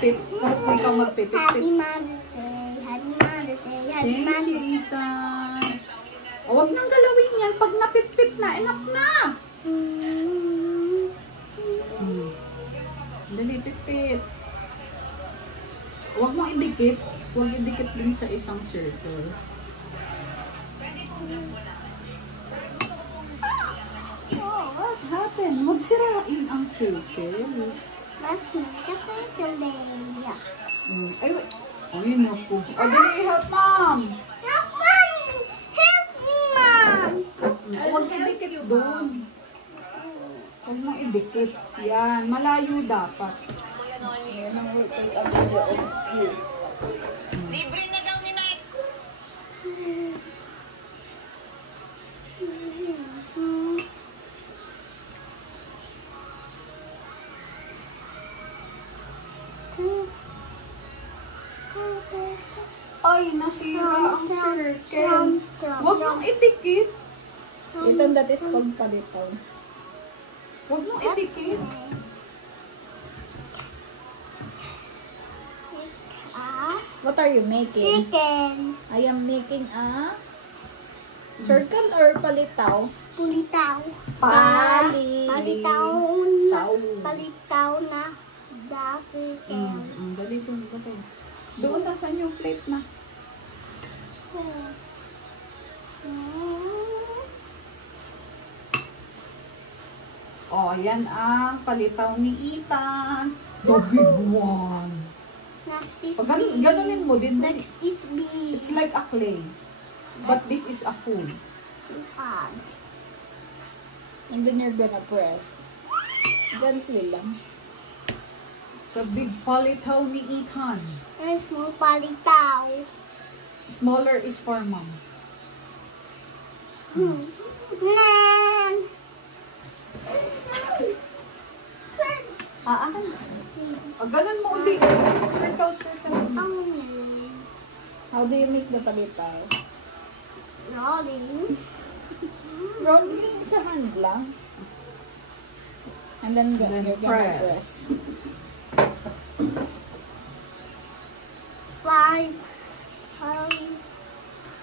magpipit. Ikaw magpipit. Happy Mother's Day. Happy Mother's Day. Happy Thank Mother's you, Day. Ethan. O, huwag nang galawin yan. Pag napitpit na, enough na. Dali, pipit. Huwag mong idikit. Huwag idikit din sa isang circle. Oh, what happened? Huwag sirain ang circle. Let's make a circle day. Ay, wait. Ayun ako. O, dali, help mom. Help me! Help me, Mom! Huwag idikit doon. Huwag mong idikit. Yan, malayo dapat. Libre na daw ni Mike. Ay, nasira ang circle. Huwag mong idikit. Ito that is called palitaw. Huwag mong idikit. What are you making? Chicken. I am making a circle or palitaw? Pulitaw. Palitaw. Palitaw na the chicken. Dali doon. Doon na sa yung plate na. Oh, yan ang palitaw ni Ethan. The big one. Next is Pag ganunin mo din. Next is B. It's like a clay. But this is a full. And then you're gonna press. Gently lang. It's a big palitaw ni Ethan. Very small palitaw. Smaller is for mom. Nan. Akan. Ganun mo ulit. Circle. How do you make the palitaw? Rolling. Rolling sa hand lang. And then, you're gonna press. Five calories.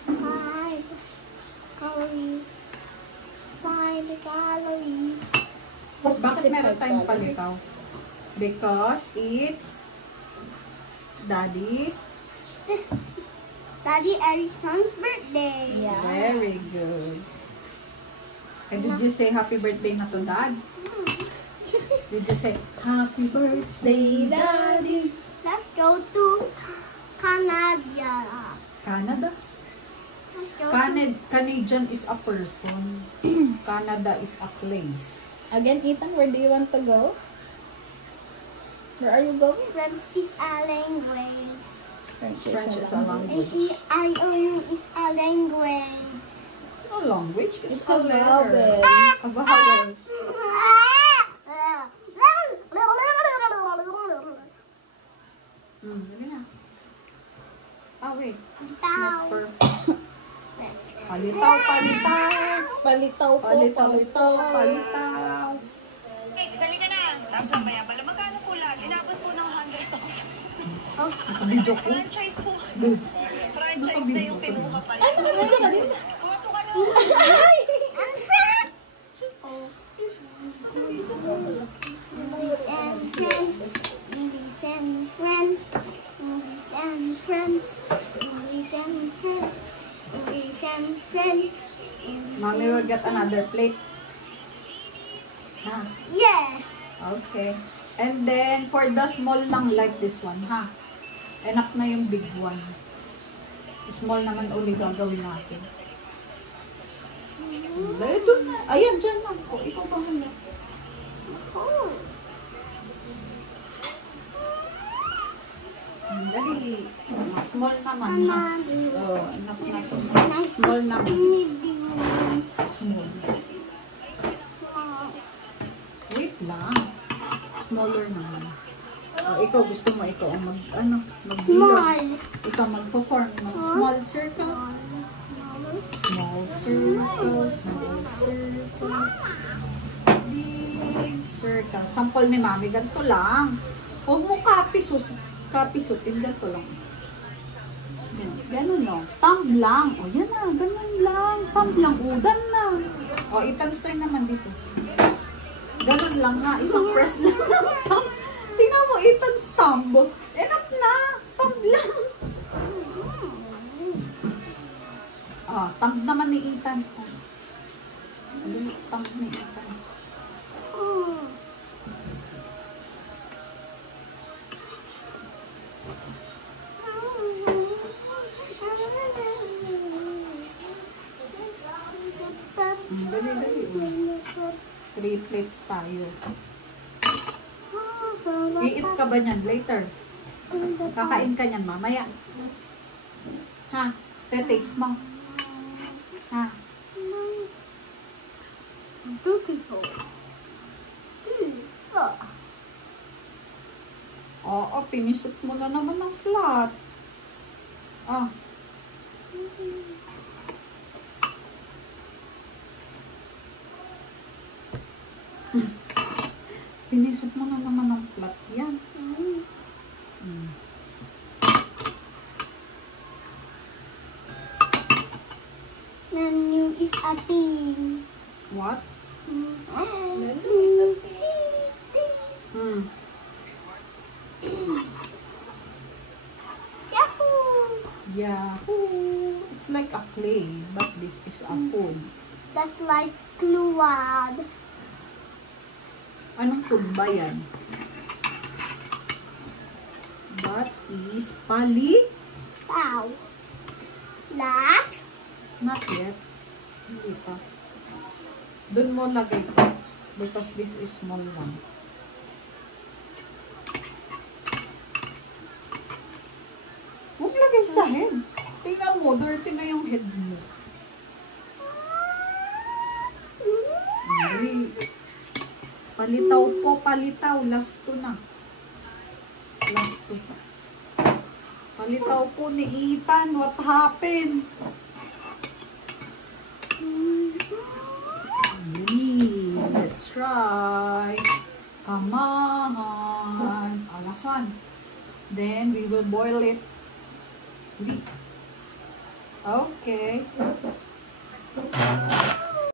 5 calories. Bakit meron tayong palitaw? Because it's Daddy Ericsson's birthday. Yeah. Very good. And did you say happy birthday na to Dad? Did you say happy birthday Daddy? Let's go to Canada. Canada? Let's go Canadian is a person. Canada is a place. Again, Ethan, where do you want to go? Where are you going? French is a language. French is a language. A-E-I-O-U is a language. It's no language. It's a a letter. vowel. A vowel. Dali na. Wait. It's not perfect. Palitaw. Hey, sali ka na. Tapos mamaya pala, magkano po lahat? Inabot po ng 100 to. Nakabidyo ko. Franchise po. Good. Franchise na yung kinuha pa. Ay, nakabidyo ka din. Kuha po ka na. Mommy will get another plate. Ha? Yeah. Okay. And then, for the small lang like this one, ha? Enough na yung big one. Small naman uli gagawin natin. Ito na. Ayan, dyan lang po. Ikaw pa muna. Dali. Small naman na. Oh, enough na to. Small naman. Small. Wait lang. Smaller naman. Oh, ikaw gusto mo ikaw ang Small. Ikaw magpo-form ng small circle. Small circle, small circle. Big circle. Sample ni Mami, ganito lang. Huwag mo kapisot. Kapisutin, ganito lang. Ganun lang. Thumb lang. O, yan na. Ganun lang. Thumb lang. Udan na. O, i-transfer naman dito. Ganun lang ha. Isang press lang ng thumb. Tingnan mo, Ethan's thumb. Enough na. Thumb lang. Ah, thumb naman ni Ethan. Thumb ni Ethan. Dali. 3 plates tayo. I-eat ka ba niyan later? Kakain ka niyan mamaya. Ha? Te-taste mo. Ha? Oo, pinisot mo na naman ng flat. Ah. Pinisot mo na naman ng flat. Yan. Menu is a thing. What? Menu is a thing. Yahoo! Yahoo! It's like a clay, but this is a food. That's like fluid. Anong food ba yan? That is pali? Wow. Last. Not yet. Hindi pa. Doon mo lagay ko. Because this is small one. Huwag lagay sa head. Tingnan mo, dirty na yung head mo. Hindi. Palitaw po, palitaw. Last two na. Last two. Palitaw po ni Ethan. What happened? Let's try. Come on. Last one. Then we will boil it. Okay.